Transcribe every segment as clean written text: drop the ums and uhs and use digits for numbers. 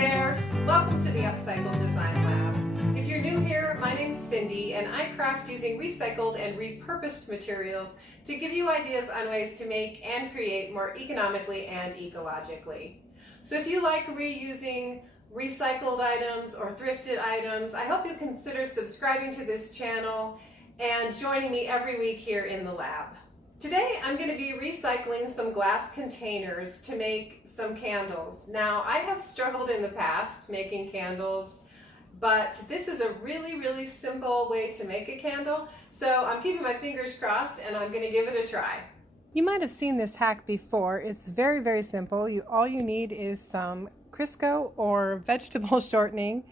there! Welcome to the Upcycle Design Lab. If you're new here, my name's Cindy and I craft using recycled and repurposed materials to give you ideas on ways to make and create more economically and ecologically. So if you like reusing recycled items or thrifted items, I hope you'll consider subscribing to this channel and joining me every week here in the lab. Today I'm going to be recycling some glass containers to make some candles. Now I have struggled in the past making candles, but this is a really simple way to make a candle. So I'm keeping my fingers crossed and I'm going to give it a try. You might have seen this hack before. It's very simple. All you need is some Crisco or vegetable shortening.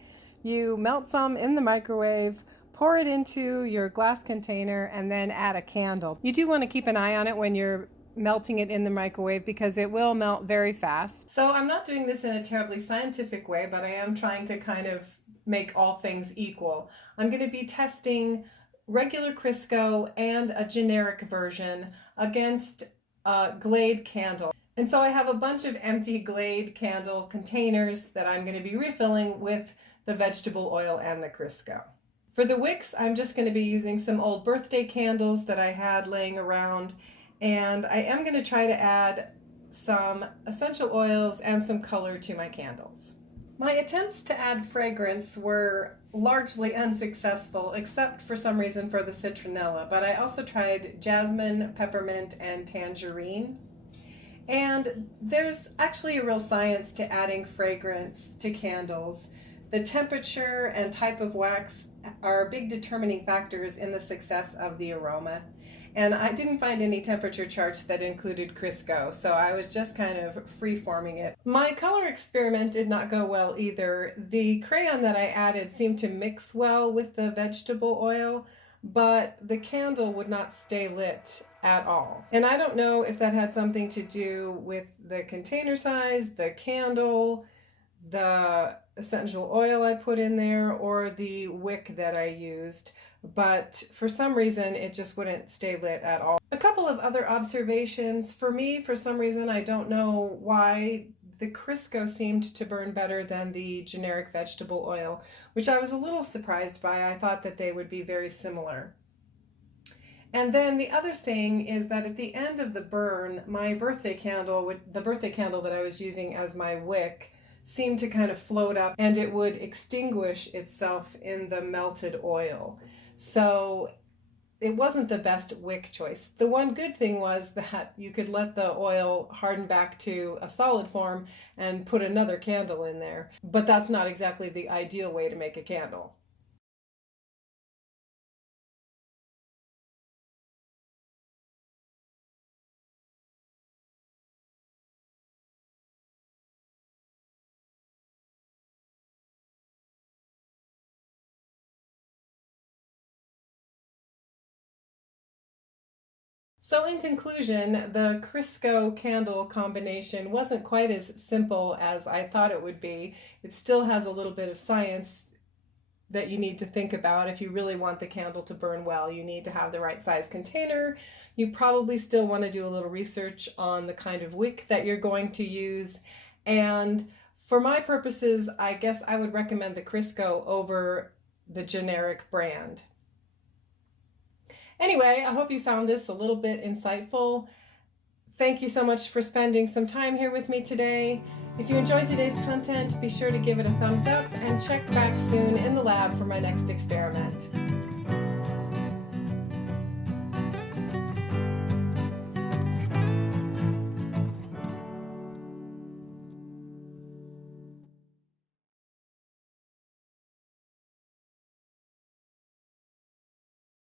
You melt some in the microwave, pour it into your glass container, and then add a candle. You do want to keep an eye on it when you're melting it in the microwave because it will melt very fast. So I'm not doing this in a terribly scientific way, but I am trying to kind of make all things equal. I'm going to be testing regular Crisco and a generic version against a Glade candle. And so I have a bunch of empty Glade candle containers that I'm going to be refilling with the vegetable oil and the Crisco. For the wicks, I'm just going to be using some old birthday candles that I had laying around, and I am going to try to add some essential oils and some color to my candles. My attempts to add fragrance were largely unsuccessful, except for some reason for the citronella, but I also tried jasmine, peppermint, and tangerine. And there's actually a real science to adding fragrance to candles. The temperature and type of wax are big determining factors in the success of the aroma. And I didn't find any temperature charts that included Crisco, so I was just kind of free-forming it. My color experiment did not go well either. The crayon that I added seemed to mix well with the vegetable oil, but the candle would not stay lit at all. And I don't know if that had something to do with the container size, the candle, the essential oil I put in there, or the wick that I used, but for some reason it just wouldn't stay lit at all. A couple of other observations. For me, for some reason, I don't know why, the Crisco seemed to burn better than the generic vegetable oil, which I was a little surprised by. I thought that they would be very similar. And then the other thing is that at the end of the burn, my birthday candle, the birthday candle that I was using as my wick, seemed to kind of float up and it would extinguish itself in the melted oil. So it wasn't the best wick choice. The one good thing was that you could let the oil harden back to a solid form and put another candle in there. But that's not exactly the ideal way to make a candle. So in conclusion, the Crisco candle combination wasn't quite as simple as I thought it would be. It still has a little bit of science that you need to think about. If you really want the candle to burn well, you need to have the right size container. You probably still want to do a little research on the kind of wick that you're going to use. And for my purposes, I guess I would recommend the Crisco over the generic brand. Anyway, I hope you found this a little bit insightful. Thank you so much for spending some time here with me today. If you enjoyed today's content, be sure to give it a thumbs up and check back soon in the lab for my next experiment.